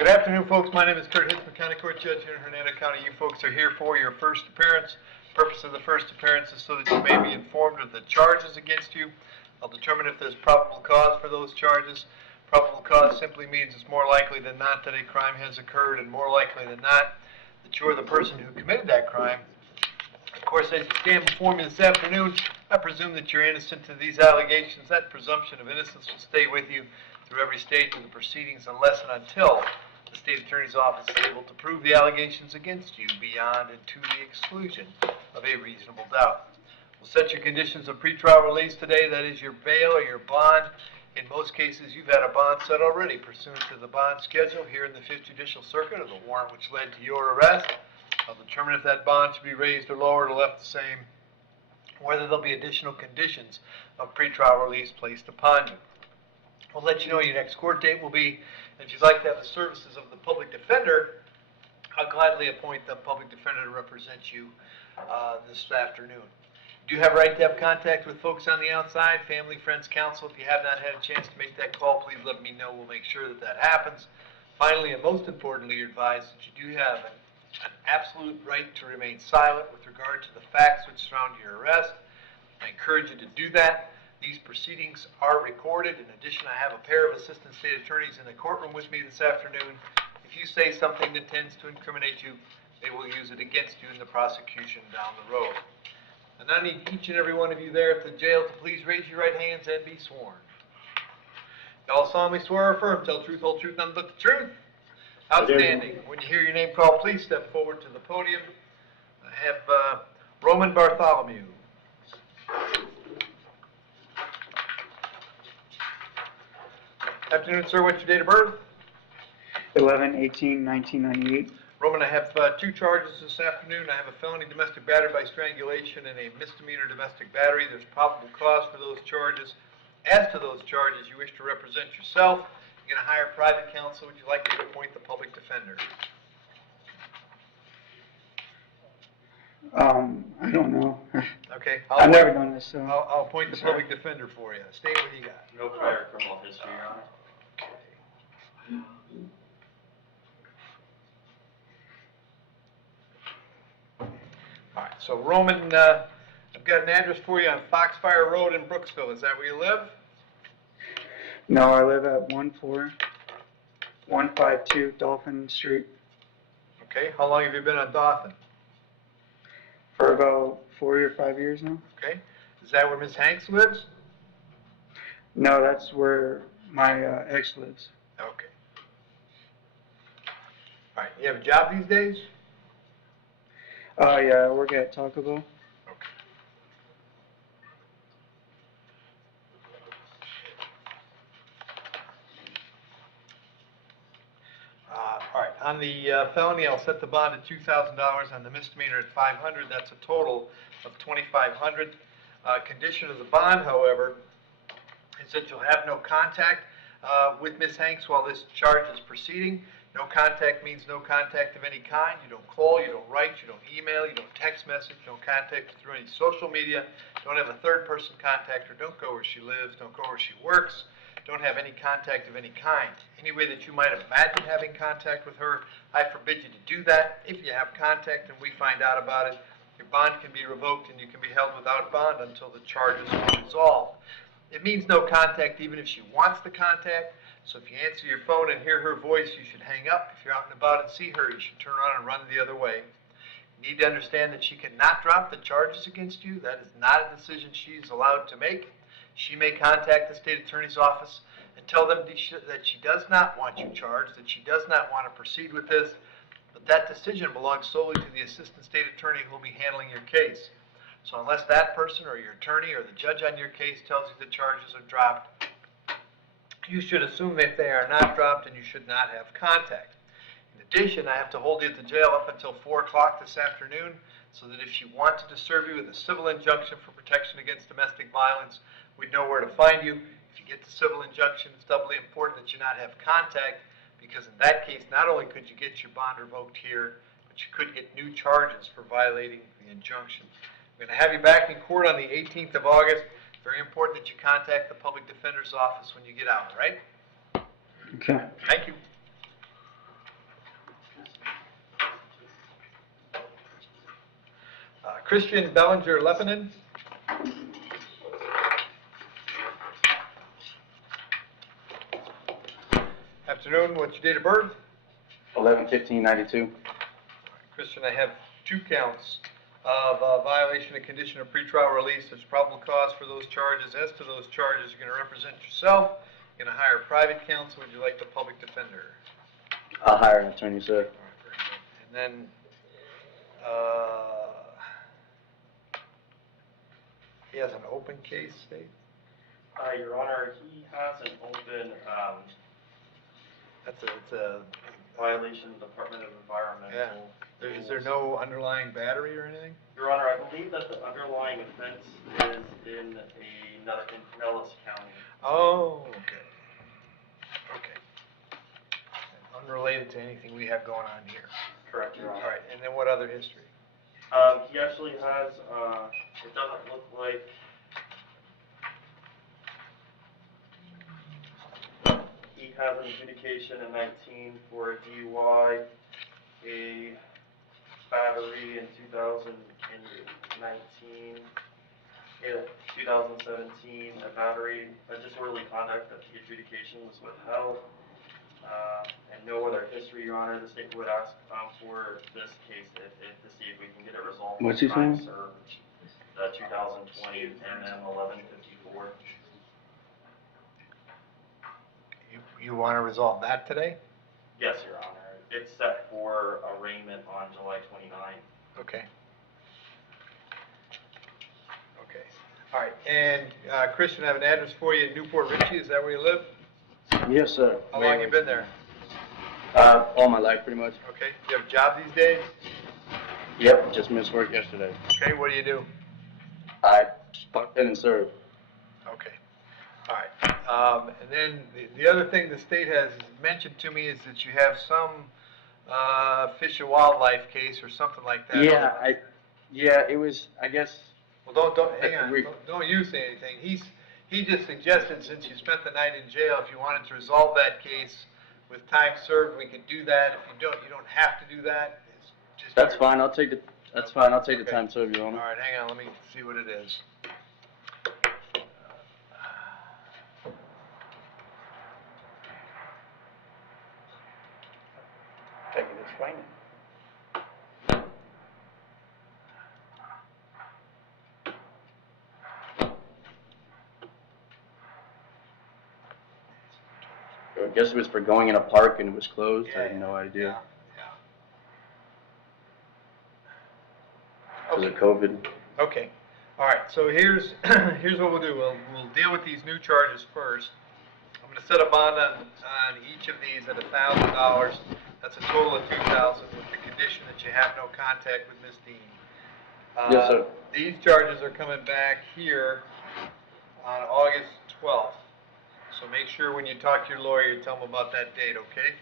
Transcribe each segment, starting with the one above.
Good afternoon, folks. My name is Kurt Hitzemann, County Court Judge here in Hernando County. You folks are here for your first appearance. The purpose of the first appearance is so that you may be informed of the charges against you. I'll determine if there's probable cause for those charges. Probable cause simply means it's more likely than not that a crime has occurred, and more likely than not that you're the person who committed that crime. Of course, as you stand before me this afternoon, I presume that you're innocent to these allegations. That presumption of innocence will stay with you through every stage of the proceedings unless and until the State Attorney's Office is able to prove the allegations against you beyond and to the exclusion of a reasonable doubt. We'll set your conditions of pretrial release today, that is your bail or your bond. In most cases, you've had a bond set already pursuant to the bond schedule here in the 5th Judicial Circuit, of the warrant which led to your arrest. I'll determine if that bond should be raised or lowered or left the same, whether there'll be additional conditions of pretrial release placed upon you. We'll let you know your next court date will be. If you'd like to have the services of the public defender, I'll gladly appoint the public defender to represent you this afternoon. You do have a right to have contact with folks on the outside, family, friends, counsel. If you have not had a chance to make that call, please let me know. We'll make sure that that happens. Finally, and most importantly, you're advised that you do have an absolute right to remain silent with regard to the facts which surround your arrest. I encourage you to do that. These proceedings are recorded. In addition, I have a pair of assistant state attorneys in the courtroom with me this afternoon. If you say something that tends to incriminate you, they will use it against you in the prosecution down the road. And I need each and every one of you there at the jail to please raise your right hands and be sworn. Y'all solemnly swear or affirm, tell the truth, whole truth, nothing but the truth. Outstanding. When you hear your name called, please step forward to the podium. I have Roman Bartholomew. Afternoon, sir. What's your date of birth? 11/18/1998. Roman, I have two charges this afternoon. I have a felony domestic battery by strangulation and a misdemeanor domestic battery. There's probable cause for those charges. As to those charges, you wish to represent yourself. You're going to hire private counsel. Would you like to appoint the public defender? I don't know. Okay. I've never done this, so. I'll appoint the public defender for you. State what you got. No prior criminal history, Your Honor. All right, so Roman, I've got an address for you on Foxfire Road in Brooksville. Is that where you live? No, I live at 14152 Dolphin Street. Okay, how long have you been on Dauphin? For about 4 or 5 years now. Okay, is that where Ms. Hanks lives? No, that's where my ex lives. Okay. All right, you have a job these days? Yeah, I work at Taco Bell. Okay. All right, on the felony, I'll set the bond at $2,000. On the misdemeanor at $500. That's a total of $2,500. Condition of the bond, however, is that you'll have no contact with Ms. Hanks while this charge is proceeding. No contact means no contact of any kind. You don't call, you don't write, you don't email, you don't text message, you don't contact her through any social media, don't have a third person contact her, don't go where she lives, don't go where she works, don't have any contact of any kind. Any way that you might imagine having contact with her, I forbid you to do that. If you have contact and we find out about it, your bond can be revoked and you can be held without bond until the charges are resolved. It means no contact even if she wants the contact. So if you answer your phone and hear her voice, you should hang up. If you're out and about and see her, you should turn around and run the other way. You need to understand that she cannot drop the charges against you. That is not a decision she's allowed to make. She may contact the state attorney's office and tell them that she does not want you charged, that she does not want to proceed with this, but that decision belongs solely to the assistant state attorney who will be handling your case. So unless that person or your attorney or the judge on your case tells you the charges are dropped, you should assume that they are not dropped and you should not have contact. In addition, I have to hold you at the jail up until 4 o'clock this afternoon so that if she wanted to serve you with a civil injunction for protection against domestic violence, we'd know where to find you. If you get the civil injunction, it's doubly important that you not have contact because in that case, not only could you get your bond revoked here, but you could get new charges for violating the injunction. I'm going to have you back in court on the 18th of August. Very important that you contact the public defender's office when you get out, right? Okay. Thank you. Christian Bellinger Lepinen. Afternoon, what's your date of birth? 11/15/92. Christian, I have 2 counts of violation of condition of pretrial release. There's probable cause for those charges. As to those charges, you're going to represent yourself. You're going to hire private counsel. Would you like the public defender? I'll hire an attorney, sir. All right, very good. And then, he has an open case, State? Your Honor, he has an open, It's a, violation of the Department of Environmental. is there no underlying battery or anything? Your Honor, I believe that the underlying offense is in Pinellas County. Oh, okay. Okay. Unrelated to anything we have going on here. Correct, Your All Honor. right, and then what other history? He actually has, it doesn't look like, he has an adjudication in 19 for a DUI, a battery in 2019, in 2017, a battery, a disorderly conduct that the adjudication was withheld, and no other history, Your Honor. The state would ask for this case to see if we can get it resolved. What's he Time saying? served, the 2020 MM 1154. You want to resolve that today? Yes, Your Honor. It's set for arraignment on July 29th. Okay. Okay. All right, and Christian, I have an address for you in Newport Richey. Is that where you live? Yes, sir. How long you been there? All my life, pretty much. Okay. Do you have a job these days? Yep, just missed work yesterday. Okay, what do you do? I parked in and served. Okay. All right. And then the other thing the state has mentioned to me is that you have some fish and wildlife case or something like that. Yeah, it was, I guess. Well, hang on. Don't you say anything. He just suggested, since you spent the night in jail, if you wanted to resolve that case with time served, we could do that. If you don't have to do that. It's just That's fine, I'll take the, that's fine, I'll take the Okay. time served, Your All Honor. right, hang on. Let me see what it is. Take it, explain it. I guess it was for going in a park and it was closed, I Yeah, had no idea. Yeah. Because of COVID. Okay. All right. So here's what we'll do. We'll deal with these new charges first. I'm going to set a bond on each of these at $1,000. That's a total of $2,000 with the condition that you have no contact with Ms. Dean. Yes, sir. These charges are coming back here on August 12th. So make sure when you talk to your lawyer, you tell them about that date, okay?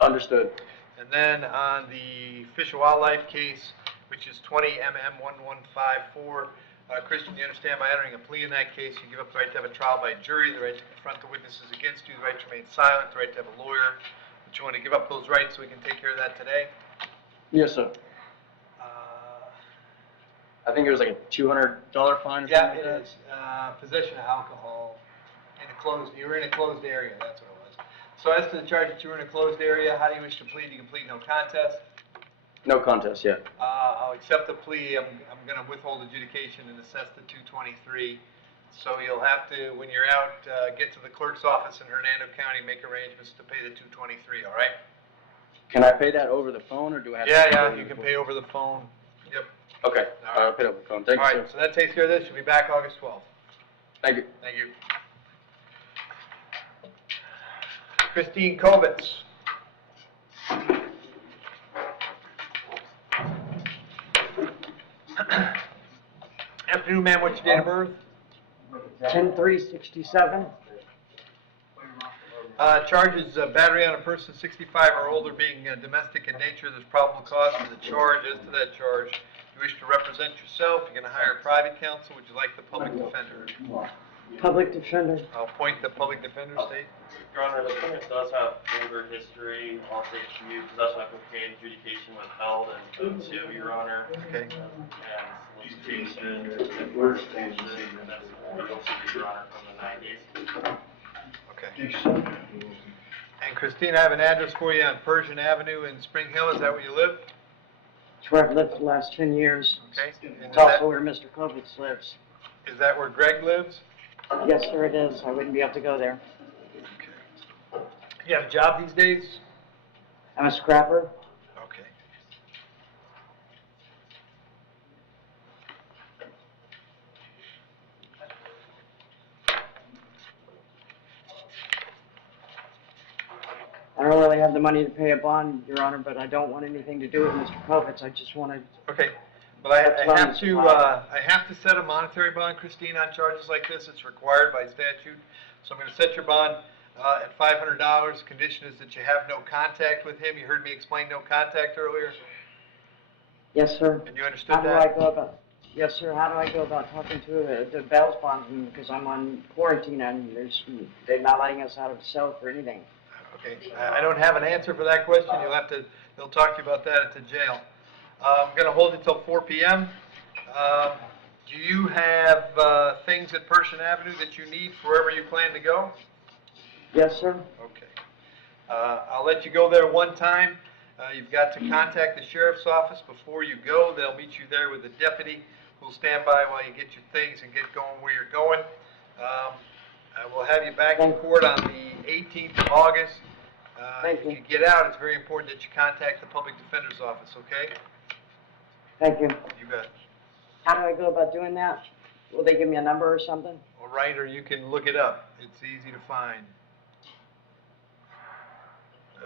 Understood. And then on the Fish and Wildlife case, which is 20 MM 1154, Christian, you understand by entering a plea in that case, you give up the right to have a trial by jury, the right to confront the witnesses against you, the right to remain silent, the right to have a lawyer. But you want to give up those rights so we can take care of that today? Yes, sir. I think it was like a $200 fine or Yeah, something it like that. is. Possession of alcohol in a closed, you were in a closed area, that's what it was. So as to the charge that you were in a closed area, how do you wish to plead? You can plead no contest. No contest, yeah. I'll accept the plea. I'm going to withhold adjudication and assess the 223. So you'll have to, when you're out, get to the clerk's office in Hernando County, make arrangements to pay the 223, all right? Can I pay that over the phone or do I have to? Yeah, you can pay over the phone. Yep. Okay, All I'll pay it over the phone. Thank All you, right, sir. so that takes care of this. You'll be back August 12th. Thank you. Thank you. Christine Kovitz. Afternoon, ma'am. What's your date of birth? 10/3/67. Charges battery on a person 65 or older being domestic in nature. There's probable cause for the charge. As to that charge, you wish to represent yourself. You're going to hire private counsel. Would you like the public defender? Public defender. I'll appoint the public defender, State. Your Honor, the defendant does have older history. I'll say a few: possession of cocaine, adjudication withheld, and two, Your Honor. Okay. And solicitation, and murder conviction, and that's Your Honor, from the 90s. Okay. And Christine, I have an address for you on Persian Avenue in Spring Hill. Is that where you live? It's where I've lived the last 10 years. Okay. It's also where Mr. Kovitz lives. Is that where Greg lives? Yes, sir, it is. I wouldn't be able to go there. You have a job these days? I'm a scrapper. Okay. I don't really have the money to pay a bond, Your Honor, but I don't want anything to do with Mr. Kovitz. I just want to... Okay. Well, I have to, Fine. I have to set a monetary bond, Christine, on charges like this. It's required by statute. So I'm going to set your bond at $500. The condition is that you have no contact with him. You heard me explain no contact earlier, Yes, sir. and you understood How do that? I go about... Yes, sir. How do I go about talking to the bail bondsman, because I'm on quarantine and they're not letting us out of the cell for anything. Okay. I don't have an answer for that question. They'll talk to you about that at the jail. I'm going to hold it till 4 p.m. Do you have things at Persian Avenue that you need for wherever you plan to go? Yes, sir. Okay. I'll let you go there one time. You've got to contact the sheriff's office before you go. They'll meet you there with a deputy who'll stand by while you get your things and get going where you're going. I will have you back in court on the 18th of August. If you get out, it's very important that you contact the public defender's office, okay? Thank you. You bet. How do I go about doing that? Will they give me a number or something? All right, or you can look it up. It's easy to find.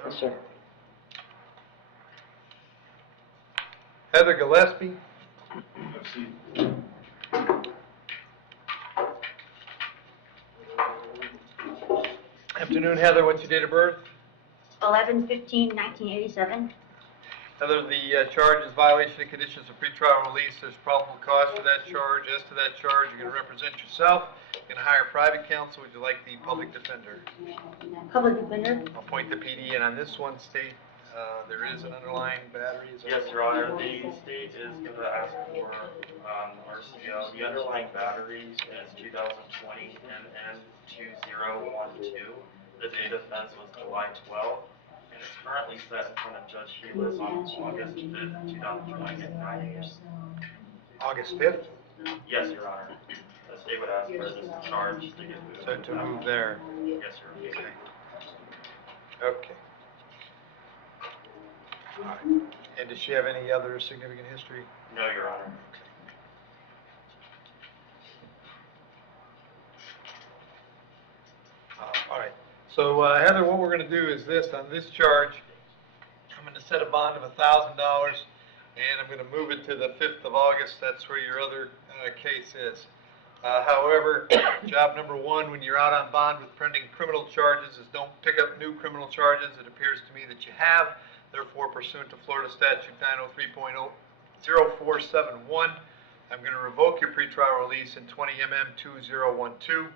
Yes, sir. Heather Gillespie. Afternoon, Heather. What's your date of birth? 11/15/1987. Heather, the charge is violation of conditions of pretrial release. There's probable cause for that charge. As to that charge, you're going to represent yourself. You're going to hire private counsel. Would you like the public defender? Public defender. I'll point the PD, and on this one, state there is an underlying battery. Is that Yes, Your Honor, the state is going to ask for RCO. The underlying battery is 2020 NN2012. The date of offense was July 12th, and it's currently set in front of Judge Sheelis on August 5th, 2020 at 9 a.m. August 5th? Yes, Your Honor. The state would ask for this charge to get moved. So to move there. Yes, Your Honor. Okay. All right. And does she have any other significant history? No, Your Honor. All right. So Heather, what we're going to do is this. On this charge, I'm going to set a bond of $1,000, and I'm going to move it to the 5th of August. That's where your other case is. However, job number one when you're out on bond with pending criminal charges is don't pick up new criminal charges. It appears to me that you have. Therefore, pursuant to Florida Statute 903.0471, I'm going to revoke your pretrial release in 20 MM 2012.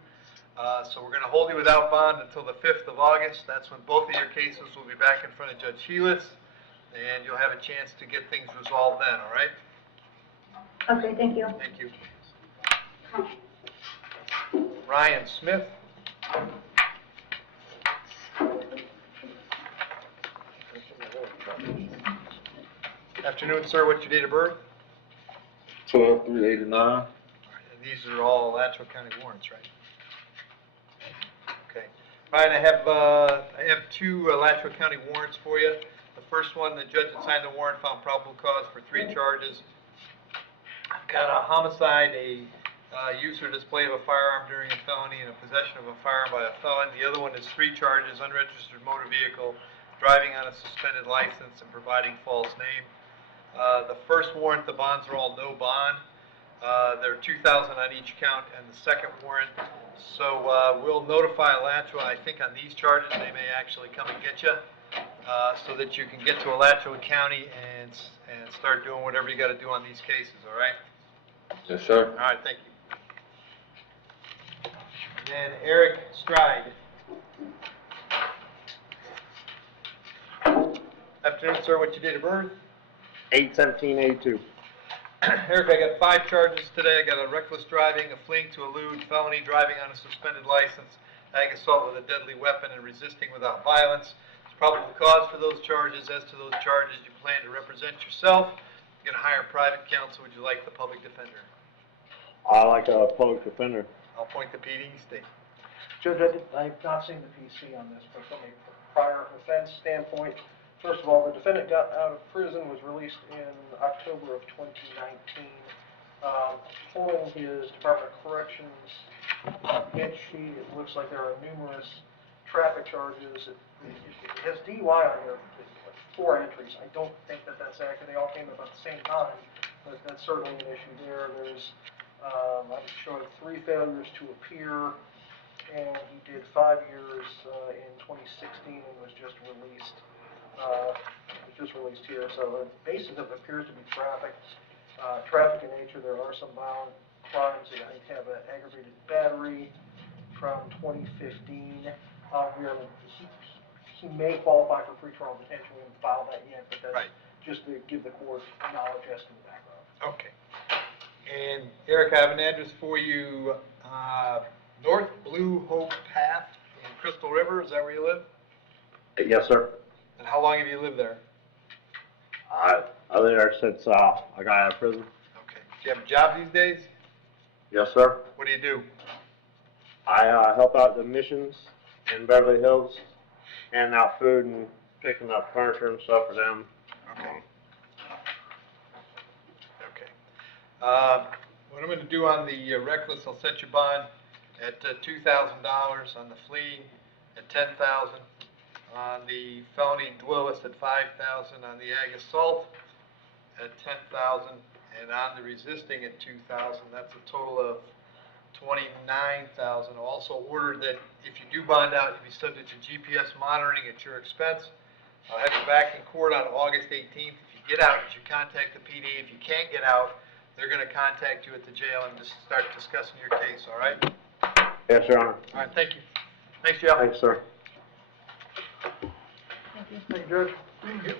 So we're going to hold you without bond until the 5th of August. That's when both of your cases will be back in front of Judge Sheelis, and you'll have a chance to get things resolved then, all right? Okay, thank you. Thank you. Ryan Smith. Afternoon, sir. What's your date of birth? 12/3/89. And these are all Alachua County warrants, right? Okay. Ryan, I have two Alachua County warrants for you. The first one, the judge that signed the warrant found probable cause for 3 charges. I've got a homicide, a use or display of a firearm during a felony, and a possession of a firearm by a felon. The other one is 3 charges, unregistered motor vehicle, driving on a suspended license, and providing false name. The first warrant, the bonds are all no bond. There are $2,000 on each count, and the second warrant. So we'll notify Alachua. I think on these charges they may actually come and get you, so that you can get to Alachua County and start doing whatever you got to do on these cases. All right? Yes, sir. All right. Thank you. And then Eric Stride. Afternoon, sir. What's your date of birth? 8/17/82. Eric, I got 5 charges today. I got a reckless driving, a fleeing to elude, felony driving on a suspended license, ag assault with a deadly weapon, and resisting without violence. There's probable cause for those charges. As to those charges, you plan to represent yourself. You're going to hire private counsel. Would you like the public defender? I like a public defender. I'll point the PD. State. Judge, I've not seen the PC on this, but from a prior offense standpoint, first of all, the defendant got out of prison, was released in October of 2019. Pulling his Department of Corrections hit sheet, it looks like there are numerous traffic charges. It has DUI on here, like 4 entries. I don't think that that's accurate. They all came about the same time, but that's certainly an issue there. There's, I'm showing 3 failures to appear, and he did 5 years in 2016 and was just released. Here. So the basis of it appears to be traffic in nature. There are some violent crimes. I have an aggravated battery from 2015. He may qualify for pretrial detention. We haven't filed that yet, but that's Right. just to give the court knowledge as to the background. Okay. And Eric, I have an address for you, North Blue Hope Path in Crystal River. Is that where you live? Yes, sir. And how long have you lived there? I live there since I got out of prison. Okay. Do you have a job these days? Yes, sir. What do you do? I help out the missions in Beverly Hills, handing out food and picking up furniture and stuff for them. Okay. Okay. What I'm going to do on the reckless, I'll set your bond at $2,000, on the fleeing at $10,000, on the felony Willis at $5,000, on the ag assault at $10,000, and on the resisting at $2,000. That's a total of $29,000. Also order that if you do bond out, you'll be subject to GPS monitoring at your expense. I'll have you back in court on August 18th. If you get out, you should contact the PD. If you can't get out, they're going to contact you at the jail and just start discussing your case, all right? Yes, Your Honor. All right, thank you. Thanks, Jeff. Thanks, sir. Thank you, Judge. Thank you.